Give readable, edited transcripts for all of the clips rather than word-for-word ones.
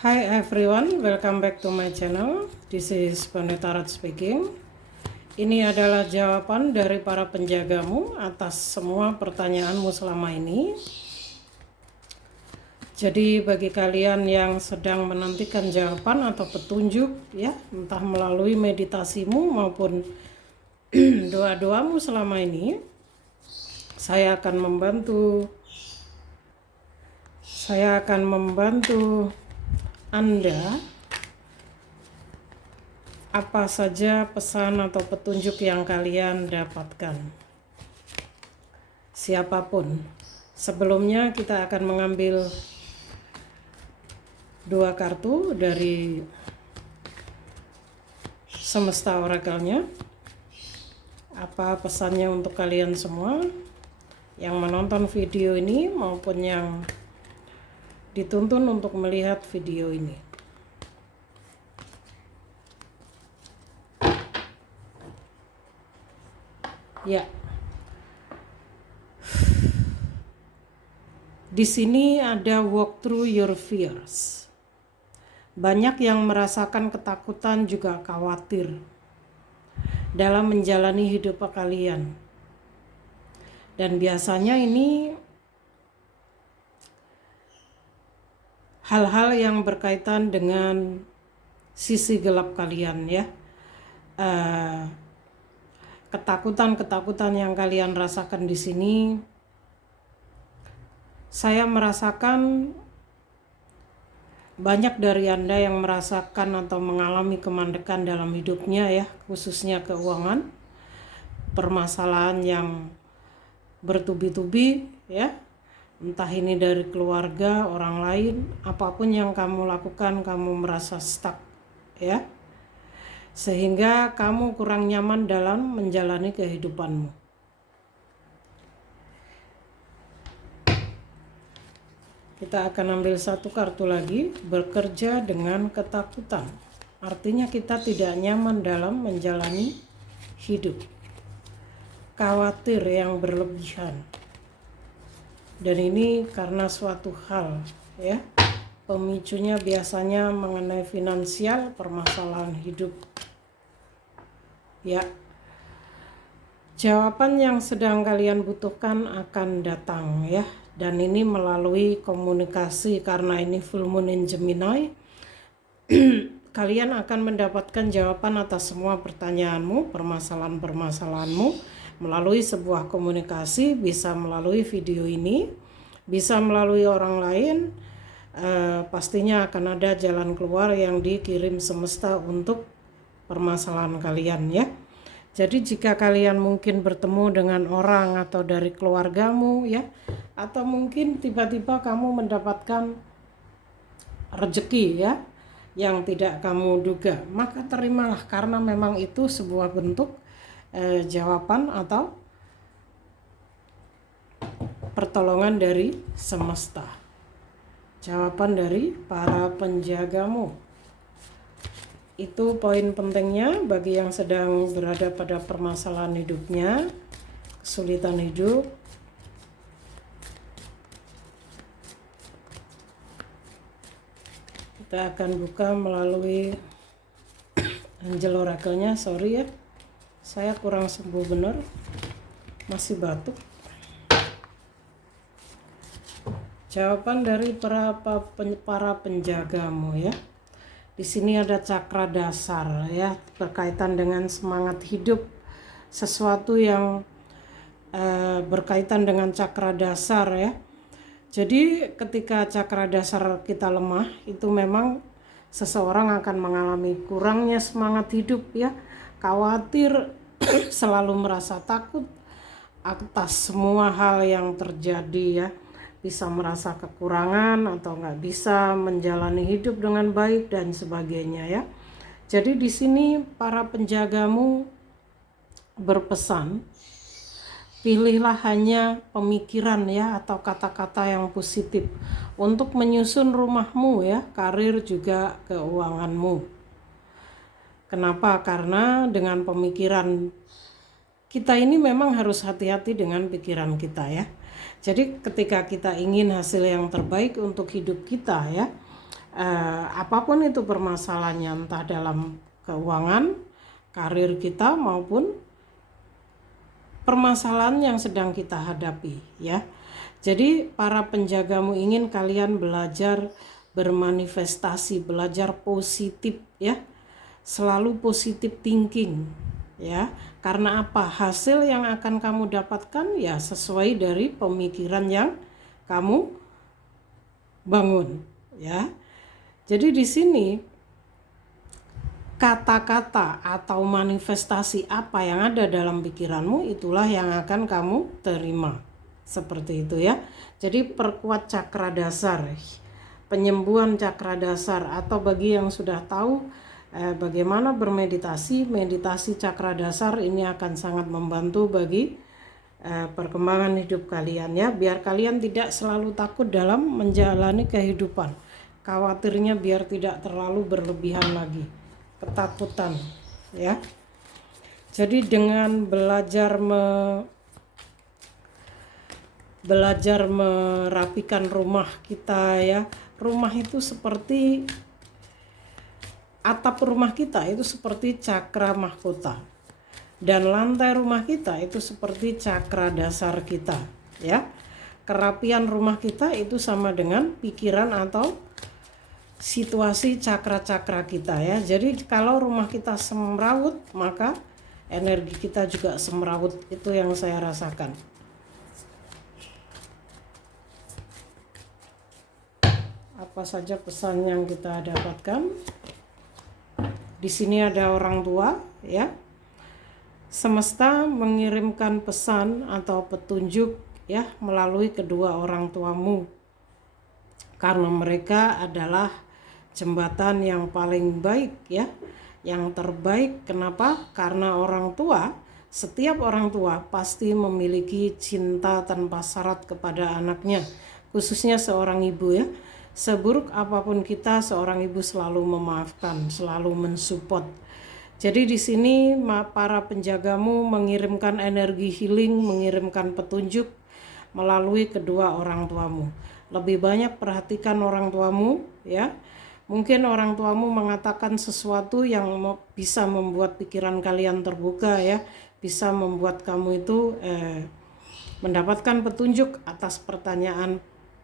Hi everyone, welcome back to my channel. This is Pendeta Tarot speaking. Ini adalah jawaban dari para penjagamu atas semua pertanyaanmu selama ini. Jadi bagi kalian yang sedang menantikan jawaban atau petunjuk ya, entah melalui meditasimu maupun doa-doamu selama ini, saya akan membantu Anda apa saja pesan atau petunjuk yang kalian dapatkan. Siapapun. Sebelumnya kita akan mengambil 2 kartu dari semesta orakelnya. Apa pesannya untuk kalian semua yang menonton video ini maupun yang dituntun untuk melihat video ini. Ya. Di sini ada walk through your fears. Banyak yang merasakan ketakutan juga khawatir dalam menjalani hidup kalian. Dan biasanya ini hal-hal yang berkaitan dengan sisi gelap kalian ya. Ketakutan yang kalian rasakan di sini, saya merasakan banyak dari Anda yang merasakan atau mengalami kemandekan dalam hidupnya ya, khususnya keuangan, permasalahan yang bertubi-tubi ya. Entah ini dari keluarga, orang lain, apapun yang kamu lakukan, kamu merasa stuck ya. Sehingga kamu kurang nyaman dalam menjalani kehidupanmu. Kita akan ambil 1 kartu lagi, bekerja dengan ketakutan. Artinya kita tidak nyaman dalam menjalani hidup. Khawatir yang berlebihan. Dan ini karena suatu hal ya, pemicunya biasanya mengenai finansial, permasalahan hidup ya. Jawaban yang sedang kalian butuhkan akan datang ya, dan ini melalui komunikasi. Karena ini full moon in Gemini, kalian akan mendapatkan jawaban atas semua pertanyaanmu, permasalahan-permasalahanmu melalui sebuah komunikasi, bisa melalui video ini, bisa melalui orang lain. Pastinya akan ada jalan keluar yang dikirim semesta untuk permasalahan kalian ya. Jadi jika kalian mungkin bertemu dengan orang atau dari keluargamu ya, atau mungkin tiba-tiba kamu mendapatkan rezeki ya yang tidak kamu duga, maka terimalah, karena memang itu sebuah bentuk jawaban atau pertolongan dari semesta. Jawaban dari para penjagamu. Itu poin pentingnya bagi yang sedang berada pada permasalahan hidupnya, kesulitan hidup. Kita akan buka melalui angel orakelnya. Sorry ya, saya kurang sembuh benar, masih batuk. Jawaban dari para penjagamu ya. Di sini ada cakra dasar ya, berkaitan dengan semangat hidup, sesuatu yang berkaitan dengan cakra dasar ya. Jadi ketika cakra dasar kita lemah, itu memang seseorang akan mengalami kurangnya semangat hidup ya, khawatir, selalu merasa takut atas semua hal yang terjadi ya, bisa merasa kekurangan atau nggak bisa menjalani hidup dengan baik dan sebagainya ya. Jadi di sini para penjagamu berpesan, pilihlah hanya pemikiran ya atau kata-kata yang positif untuk menyusun rumahmu ya, karir juga keuanganmu. Kenapa? Karena dengan pemikiran kita ini memang harus hati-hati dengan pikiran kita ya. Jadi ketika kita ingin hasil yang terbaik untuk hidup kita ya, apapun itu permasalahannya, entah dalam keuangan, karir kita maupun permasalahan yang sedang kita hadapi ya. Jadi para penjagamu ingin kalian belajar bermanifestasi, belajar positif ya. Selalu positif thinking ya. Karena apa? Hasil yang akan kamu dapatkan ya sesuai dari pemikiran yang kamu bangun ya. Jadi di sini kata-kata atau manifestasi apa yang ada dalam pikiranmu itulah yang akan kamu terima. Seperti itu ya. Jadi perkuat cakra dasar, penyembuhan cakra dasar, atau bagi yang sudah tahu bagaimana bermeditasi, meditasi cakra dasar ini akan sangat membantu bagi perkembangan hidup kalian ya. Biar kalian tidak selalu takut dalam menjalani kehidupan. Khawatirnya biar tidak terlalu berlebihan lagi. Ketakutan ya. Jadi dengan belajar merapikan rumah kita ya. Rumah itu seperti atap rumah kita itu seperti cakra mahkota. Dan lantai rumah kita itu seperti cakra dasar kita ya. Kerapian rumah kita itu sama dengan pikiran atau situasi cakra-cakra kita ya. Jadi kalau rumah kita semrawut, maka energi kita juga semrawut. Itu yang saya rasakan. Apa saja pesan yang kita dapatkan? Di sini ada orang tua ya. Semesta mengirimkan pesan atau petunjuk ya melalui kedua orang tuamu. Karena mereka adalah jembatan yang paling baik ya. Yang terbaik. Kenapa? Karena orang tua, setiap orang tua pasti memiliki cinta tanpa syarat kepada anaknya. Khususnya seorang ibu ya. Seburuk apapun kita, seorang ibu selalu memaafkan, selalu mensupport. Jadi di sini para penjagamu mengirimkan energi healing, mengirimkan petunjuk melalui kedua orang tuamu. Lebih banyak perhatikan orang tuamu ya. Mungkin orang tuamu mengatakan sesuatu yang bisa membuat pikiran kalian terbuka ya. Bisa membuat kamu itu mendapatkan petunjuk atas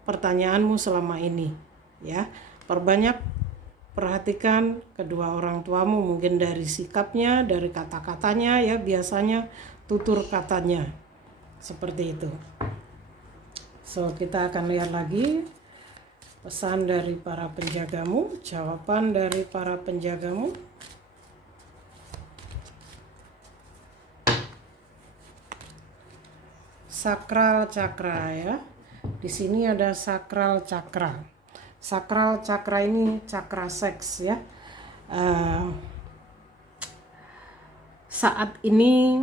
pertanyaanmu selama ini ya. Perbanyak perhatikan kedua orang tuamu, mungkin dari sikapnya, dari kata-katanya ya, biasanya tutur katanya seperti itu. So kita akan lihat lagi pesan dari para penjagamu, jawaban dari para penjagamu. Sakral cakra ya. Di sini ada sakral cakra. Sakral cakra ini cakra seks ya. Saat ini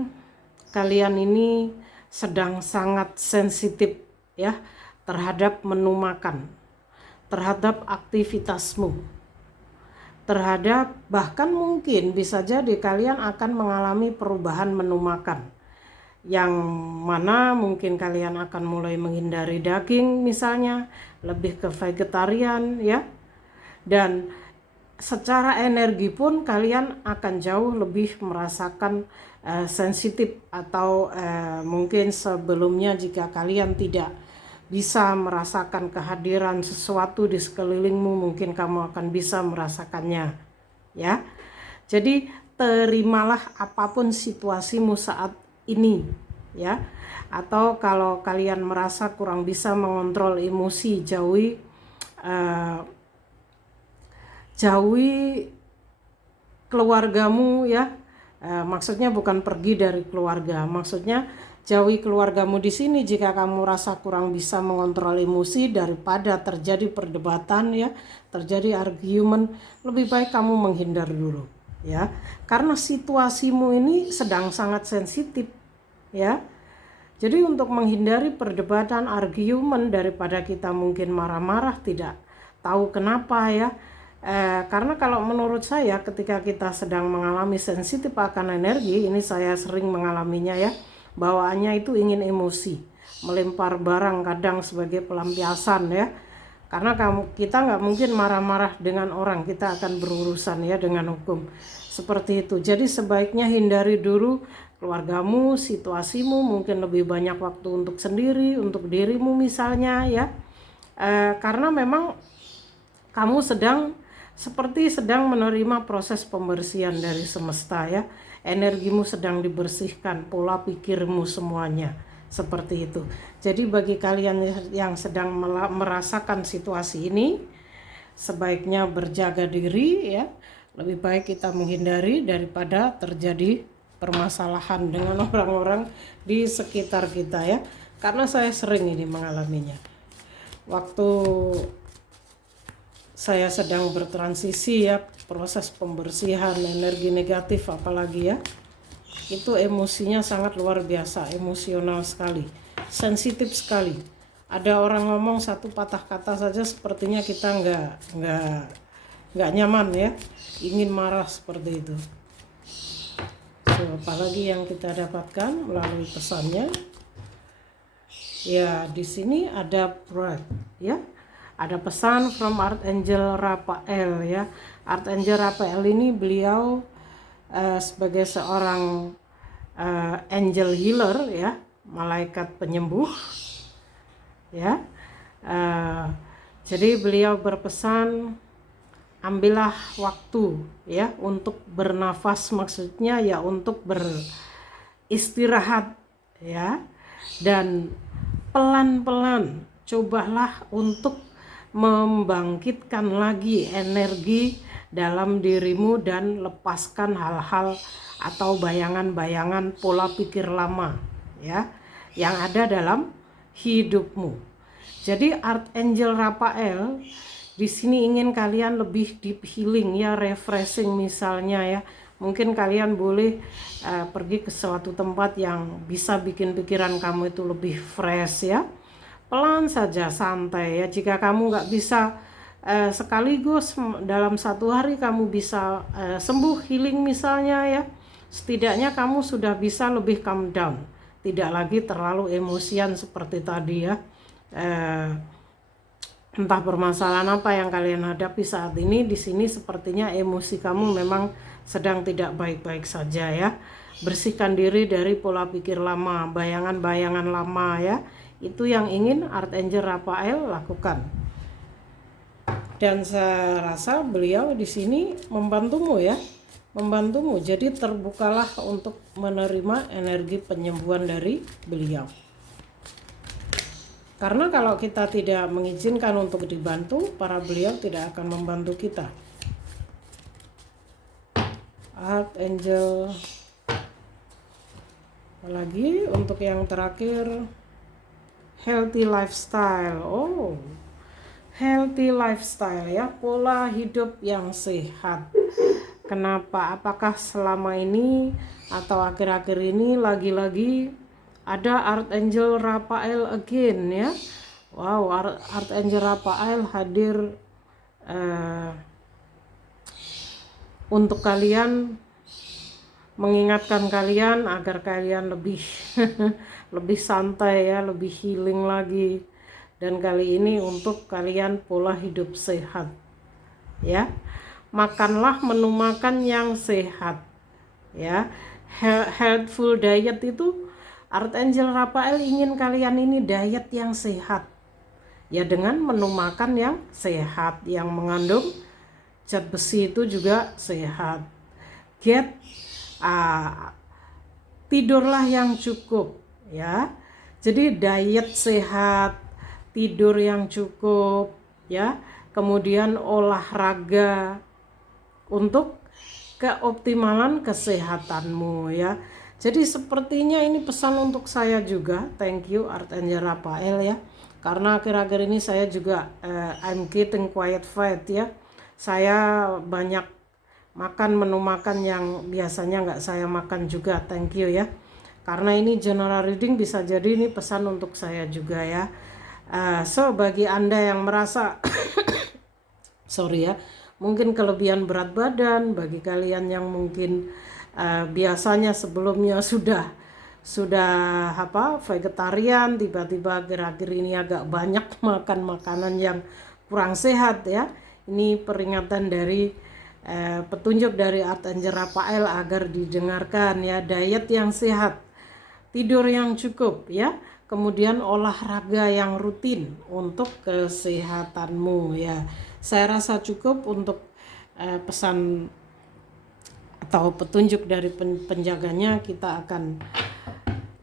kalian ini sedang sangat sensitif ya terhadap menu makan, terhadap aktivitasmu, terhadap bahkan mungkin bisa jadi kalian akan mengalami perubahan menu makan. Yang mana mungkin kalian akan mulai menghindari daging misalnya, lebih ke vegetarian ya. Dan secara energi pun kalian akan jauh lebih merasakan sensitif atau mungkin sebelumnya jika kalian tidak bisa merasakan kehadiran sesuatu di sekelilingmu, mungkin kamu akan bisa merasakannya ya. Jadi terimalah apapun situasimu saat ini ya. Atau kalau kalian merasa kurang bisa mengontrol emosi, jauhi keluargamu ya. Maksudnya bukan pergi dari keluarga, maksudnya jauhi keluargamu di sini jika kamu rasa kurang bisa mengontrol emosi. Daripada terjadi perdebatan ya, terjadi argumen, lebih baik kamu menghindar dulu ya. Karena situasimu ini sedang sangat sensitif ya. Jadi untuk menghindari perdebatan, argumen, daripada kita mungkin marah-marah tidak tahu kenapa ya. Karena kalau menurut saya ketika kita sedang mengalami sensitif akan energi, ini saya sering mengalaminya ya, bawaannya itu ingin emosi, melempar barang kadang sebagai pelampiasan ya. Karena kita nggak mungkin marah-marah dengan orang, kita akan berurusan ya dengan hukum. Seperti itu. Jadi sebaiknya hindari dulu keluargamu, situasimu, mungkin lebih banyak waktu untuk sendiri, untuk dirimu misalnya ya. Karena memang kamu seperti sedang menerima proses pembersihan dari semesta ya. Energimu sedang dibersihkan, pola pikirmu semuanya. Seperti itu. Jadi bagi kalian yang sedang merasakan situasi ini, sebaiknya berjaga diri ya. Lebih baik kita menghindari daripada terjadi permasalahan dengan orang-orang di sekitar kita ya. Karena saya sering ini mengalaminya. Waktu saya sedang bertransisi ya, proses pembersihan energi negatif apalagi ya, itu emosinya sangat luar biasa, emosional sekali, sensitif sekali. Ada orang ngomong satu patah kata saja sepertinya kita nggak nyaman ya, ingin marah seperti itu. Apalagi yang kita dapatkan melalui pesannya ya. Di sini ada bright ya, ada pesan from Archangel Raphael ya. Archangel Raphael ini beliau sebagai seorang angel healer ya, malaikat penyembuh ya. Jadi beliau berpesan, ambillah waktu ya untuk bernafas, maksudnya ya untuk beristirahat ya, dan pelan-pelan cobalah untuk membangkitkan lagi energi dalam dirimu dan lepaskan hal-hal atau bayangan-bayangan pola pikir lama ya yang ada dalam hidupmu. Jadi Archangel Raphael di sini ingin kalian lebih deep healing ya, refreshing misalnya ya. Mungkin kalian boleh pergi ke suatu tempat yang bisa bikin pikiran kamu itu lebih fresh ya. Pelan saja, santai ya. Jika kamu nggak bisa sekaligus dalam satu hari kamu bisa sembuh, healing misalnya ya, setidaknya kamu sudah bisa lebih calm down, tidak lagi terlalu emosian seperti tadi ya. Entah permasalahan apa yang kalian hadapi saat ini, di sini sepertinya emosi kamu memang sedang tidak baik-baik saja ya. Bersihkan diri dari pola pikir lama, bayangan-bayangan lama ya. Itu yang ingin Archangel Raphael lakukan. Dan saya rasa beliau di sini membantumu ya, membantumu. Jadi terbukalah untuk menerima energi penyembuhan dari beliau. Karena kalau kita tidak mengizinkan untuk dibantu, para beliau tidak akan membantu kita. Archangel, apalagi untuk yang terakhir, healthy lifestyle. Oh, healthy lifestyle ya, pola hidup yang sehat. Kenapa? Apakah selama ini atau akhir-akhir ini lagi-lagi ada Archangel Raphael again ya. Wow, Archangel Raphael hadir untuk kalian, mengingatkan kalian agar kalian lebih lebih santai ya, lebih healing lagi. Dan kali ini untuk kalian pola hidup sehat ya. Makanlah menu makan yang sehat ya. Healthful diet itu Archangel Raphael ingin kalian ini diet yang sehat ya, dengan menu makan yang sehat yang mengandung zat besi itu juga sehat. Tidurlah yang cukup ya. Jadi diet sehat, tidur yang cukup ya, kemudian olahraga untuk keoptimalan kesehatanmu ya. Jadi sepertinya ini pesan untuk saya juga. Thank you Archangel Raphael ya. Karena akhir-akhir ini saya juga I'm getting quite fat ya. Saya banyak makan menu makan yang biasanya nggak saya makan juga. Thank you ya. Karena ini general reading, bisa jadi ini pesan untuk saya juga ya. So bagi Anda yang merasa sorry ya, mungkin kelebihan berat badan, bagi kalian yang mungkin biasanya sebelumnya sudah vegetarian, tiba-tiba akhir-akhir ini agak banyak makan makanan yang kurang sehat ya. Ini peringatan dari petunjuk dari Archangel Raphael agar didengarkan ya. Diet yang sehat, tidur yang cukup ya, kemudian olahraga yang rutin untuk kesehatanmu ya. Saya rasa cukup untuk pesan atau petunjuk dari penjaganya. Kita akan,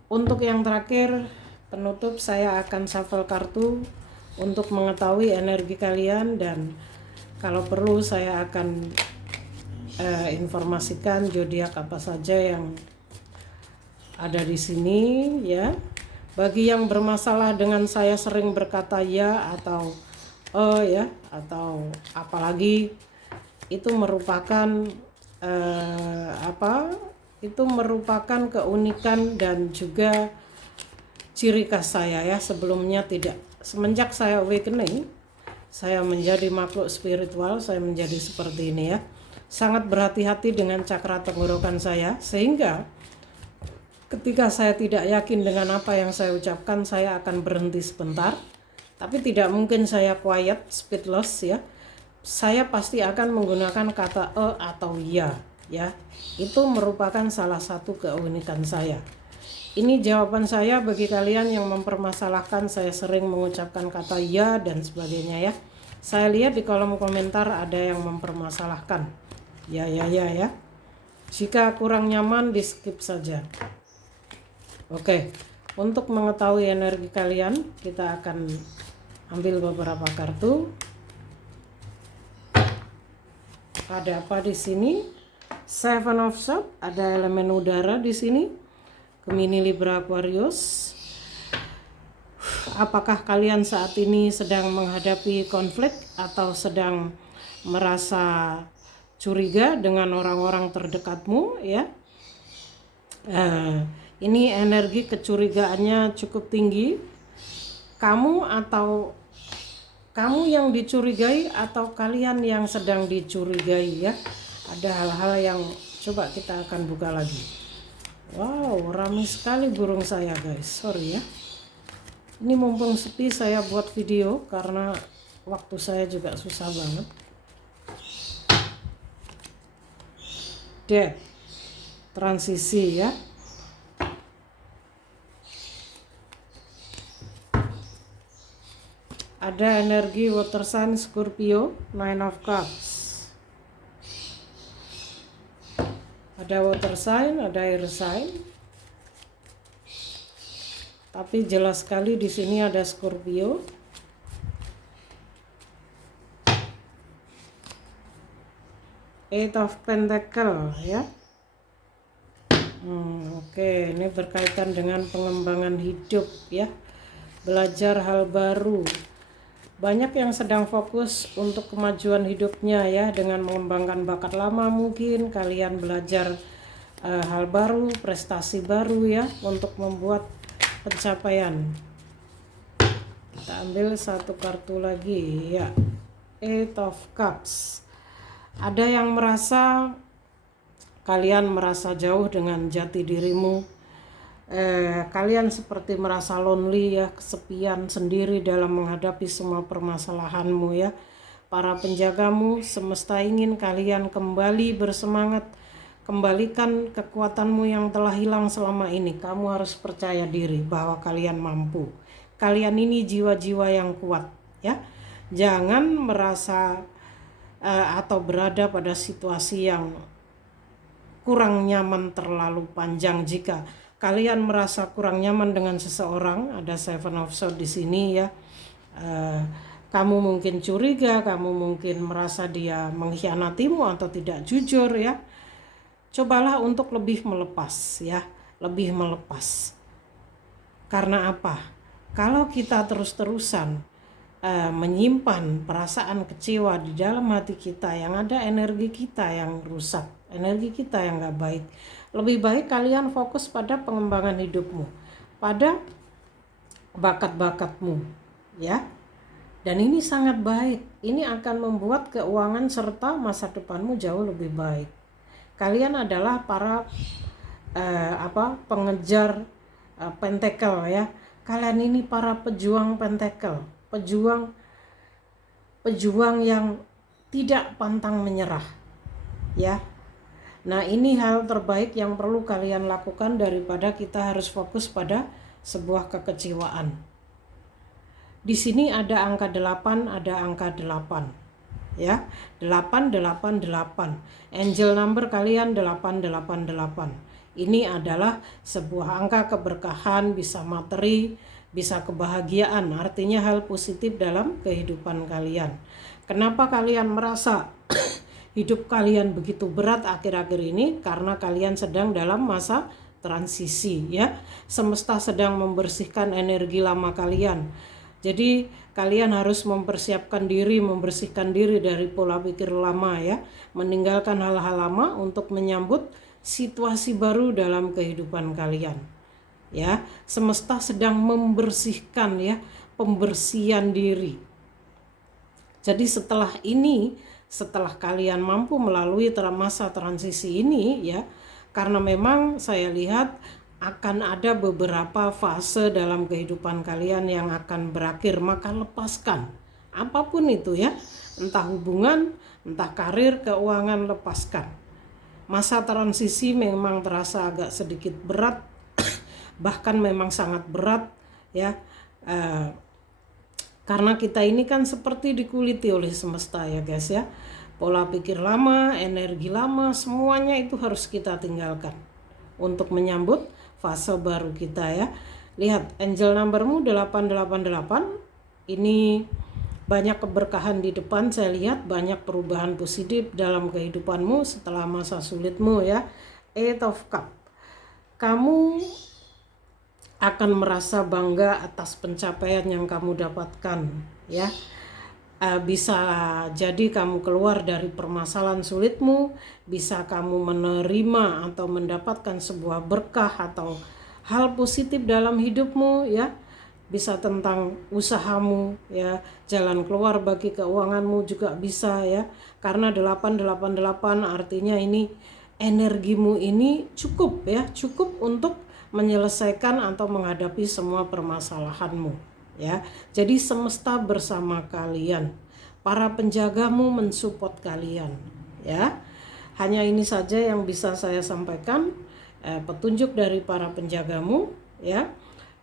untuk yang terakhir penutup, saya akan shuffle kartu untuk mengetahui energi kalian, dan kalau perlu saya akan informasikan zodiak apa saja yang ada di sini ya. Bagi yang bermasalah dengan saya sering berkata ya atau ya, atau apalagi, itu merupakan itu merupakan keunikan dan juga ciri khas saya ya. Sebelumnya tidak. Semenjak saya awakening, saya menjadi makhluk spiritual, saya menjadi seperti ini ya. Sangat berhati-hati dengan cakra tenggorokan saya, sehingga ketika saya tidak yakin dengan apa yang saya ucapkan, saya akan berhenti sebentar. Tapi tidak mungkin saya quiet, speechless ya. Saya pasti akan menggunakan kata atau ya. Itu merupakan salah satu keunikan saya. Ini jawaban saya bagi kalian yang mempermasalahkan saya sering mengucapkan kata ya dan sebagainya ya. Saya lihat di kolom komentar ada yang mempermasalahkan. Ya. Jika kurang nyaman, di skip saja. Oke, untuk mengetahui energi kalian, kita akan ambil beberapa kartu. Ada apa di sini? Seven of Swords, ada elemen udara di sini. Gemini, Libra, Aquarius. Apakah kalian saat ini sedang menghadapi konflik atau sedang merasa curiga dengan orang-orang terdekatmu ya? Ini energi kecurigaannya cukup tinggi. Kamu yang dicurigai atau kalian yang sedang dicurigai ya. Ada hal-hal yang coba kita akan buka lagi. Wow, ramai sekali burung saya guys. Sorry ya. Ini mumpung sepi saya buat video karena waktu saya juga susah banget. Death, transisi ya. Ada energi water sign Scorpio, Nine of Cups. Ada water sign, ada air sign. Tapi jelas sekali di sini ada Scorpio. Eight of Pentacle ya. Oke, ini berkaitan dengan pengembangan hidup ya. Belajar hal baru. Banyak yang sedang fokus untuk kemajuan hidupnya ya, dengan mengembangkan bakat lama. Mungkin kalian belajar hal baru, prestasi baru ya, untuk membuat pencapaian. Kita ambil satu kartu lagi ya. Eight of Cups. Ada yang merasa kalian merasa jauh dengan jati dirimu. Kalian seperti merasa lonely ya, kesepian sendiri dalam menghadapi semua permasalahanmu ya. Para penjagamu, semesta ingin kalian kembali bersemangat. Kembalikan kekuatanmu yang telah hilang selama ini. Kamu harus percaya diri bahwa kalian mampu. Kalian ini jiwa-jiwa yang kuat ya. Jangan merasa atau berada pada situasi yang kurang nyaman terlalu panjang. Jika kalian merasa kurang nyaman dengan seseorang, ada Seven of Swords di sini ya. Kamu mungkin curiga, kamu mungkin merasa dia mengkhianatimu atau tidak jujur ya. Cobalah untuk lebih melepas ya, lebih melepas. Karena apa? Kalau kita terus-terusan menyimpan perasaan kecewa di dalam hati kita, yang ada energi kita yang rusak, energi kita yang gak baik. Lebih baik kalian fokus pada pengembangan hidupmu, pada bakat-bakatmu ya. Dan ini sangat baik. Ini akan membuat keuangan serta masa depanmu jauh lebih baik. Kalian adalah para pengejar pentacle ya. Kalian ini para pejuang pentacle, pejuang pejuang yang tidak pantang menyerah, ya. Nah, ini hal terbaik yang perlu kalian lakukan daripada kita harus fokus pada sebuah kekecewaan. Di sini ada angka 8, ada angka 8. Ya, 888. Angel number kalian 888. Ini adalah sebuah angka keberkahan, bisa materi, bisa kebahagiaan, artinya hal positif dalam kehidupan kalian. Kenapa kalian merasa hidup kalian begitu berat akhir-akhir ini? Karena kalian sedang dalam masa transisi, ya. Semesta sedang membersihkan energi lama kalian. Jadi kalian harus mempersiapkan diri, membersihkan diri dari pola pikir lama, ya. Meninggalkan hal-hal lama untuk menyambut situasi baru dalam kehidupan kalian. Ya, semesta sedang membersihkan, ya, pembersihan diri. Jadi setelah ini, setelah kalian mampu melalui masa transisi ini, ya, karena memang saya lihat akan ada beberapa fase dalam kehidupan kalian yang akan berakhir, maka lepaskan apapun itu, ya, entah hubungan, entah karir, keuangan, lepaskan. Masa transisi memang terasa agak sedikit berat, bahkan memang sangat berat, ya, karena kita ini kan seperti dikuliti oleh semesta, ya guys, ya. Pola pikir lama, energi lama, semuanya itu harus kita tinggalkan untuk menyambut fase baru kita, ya. Lihat angel numbermu 888. Ini banyak keberkahan di depan, saya lihat banyak perubahan positif dalam kehidupanmu setelah masa sulitmu, ya. Eight of Cup. Kamu akan merasa bangga atas pencapaian yang kamu dapatkan, ya. Bisa jadi kamu keluar dari permasalahan sulitmu, bisa kamu menerima atau mendapatkan sebuah berkah atau hal positif dalam hidupmu, ya. Bisa tentang usahamu, ya, jalan keluar bagi keuanganmu juga bisa, ya. Karena 888 artinya ini energimu ini cukup, ya, cukup untuk menyelesaikan atau menghadapi semua permasalahanmu, ya. Jadi semesta bersama kalian, para penjagamu mensupport kalian, ya. Hanya ini saja yang bisa saya sampaikan, petunjuk dari para penjagamu, ya.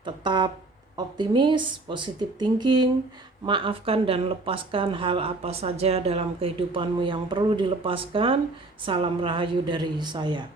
Tetap optimis, positive thinking, maafkan dan lepaskan hal apa saja dalam kehidupanmu yang perlu dilepaskan. Salam rahayu dari saya.